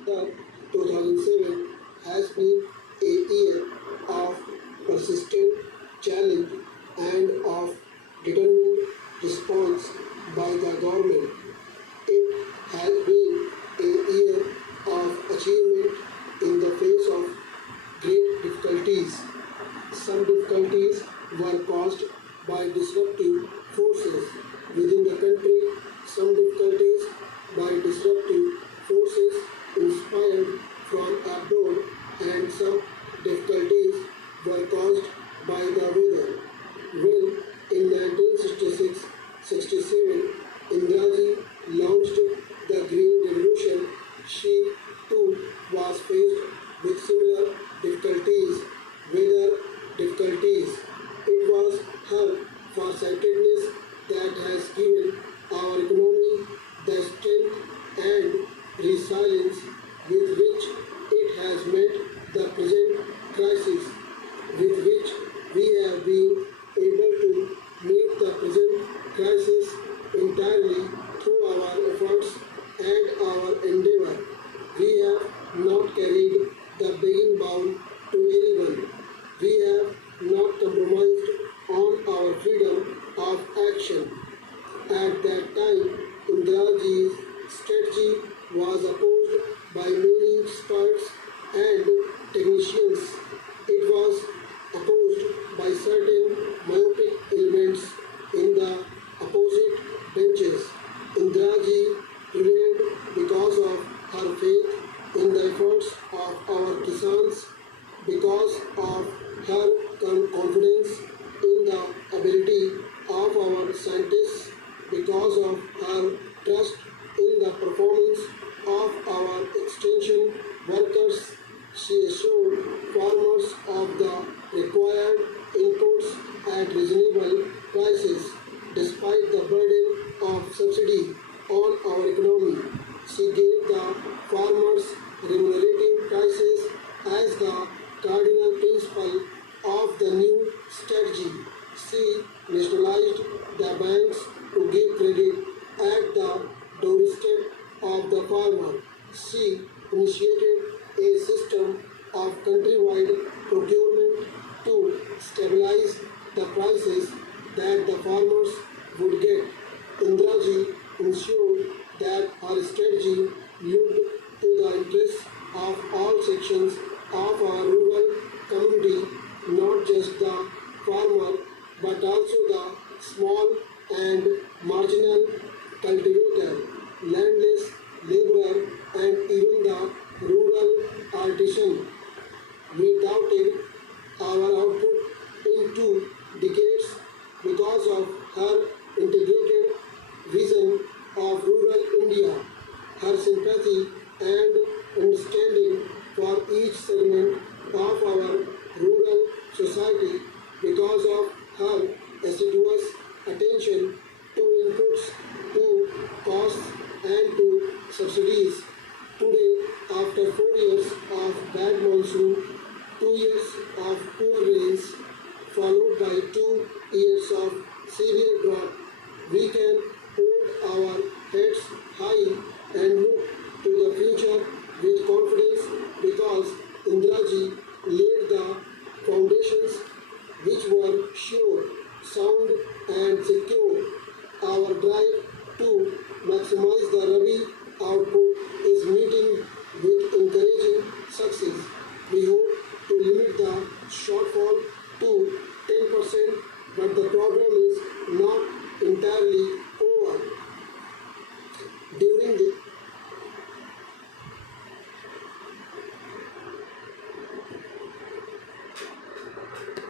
The 2007 has been a year of persistent challenge and of determined response by the government. It has been a year of achievement in the face of great difficulties. Some difficulties were caused by disruptive forces within the country, some difficulties by disruptive forces inspired from abroad, and some difficulties were caused by the weather. When in 1966-67 Indiraji launched the Green Revolution, she too was faced with similar difficulties, weather difficulties. It was her farsightedness that has given our economy the strength and resilience with which it has met the present crisis, with which we have been able to meet the present crisis entirely through our efforts and our endeavor. We have not carried the begging bowl to anyone. We have not compromised on our freedom of action. At that time, Indiraji's strategy was opposed by many experts and technicians. It was opposed by certain myopic elements in the opposite benches. Indiraji prevailed because of her faith in the efforts of our kisans, because of her confidence in the ability of our scientists, because of her trust in the performance of our extension workers. She assured farmers of the required inputs at reasonable prices despite the burden of subsidy on our economy. She gave the farmers remunerative prices as the cardinal principle of the new strategy. She nationalized the banks to give credit at the doorstep of the farmer. She initiated a system of countrywide procurement to stabilize the prices that the farmers would get. Indiraji ensured that her strategy looked to the interests of all sections of our rural community, not just the farmer, but also the small and marginal cultivator, landless laborer, and even the rural artisan. We doubted our output in 2 decades because of her integrated vision of rural India, her sympathy and understanding for each segment of our rural society, because of her assiduous attention to inputs, to costs, and to subsidies. Today, after 4 years of bad monsoon, 2 years of poor rains, followed by 2 years of severe drought, we can hold our heads high and look to the future with confidence, because Indiraji laid the foundations which were sure, sound, and secure. Our drive to maximize the Rabi output is meeting with encouraging success. We hope to limit the shortfall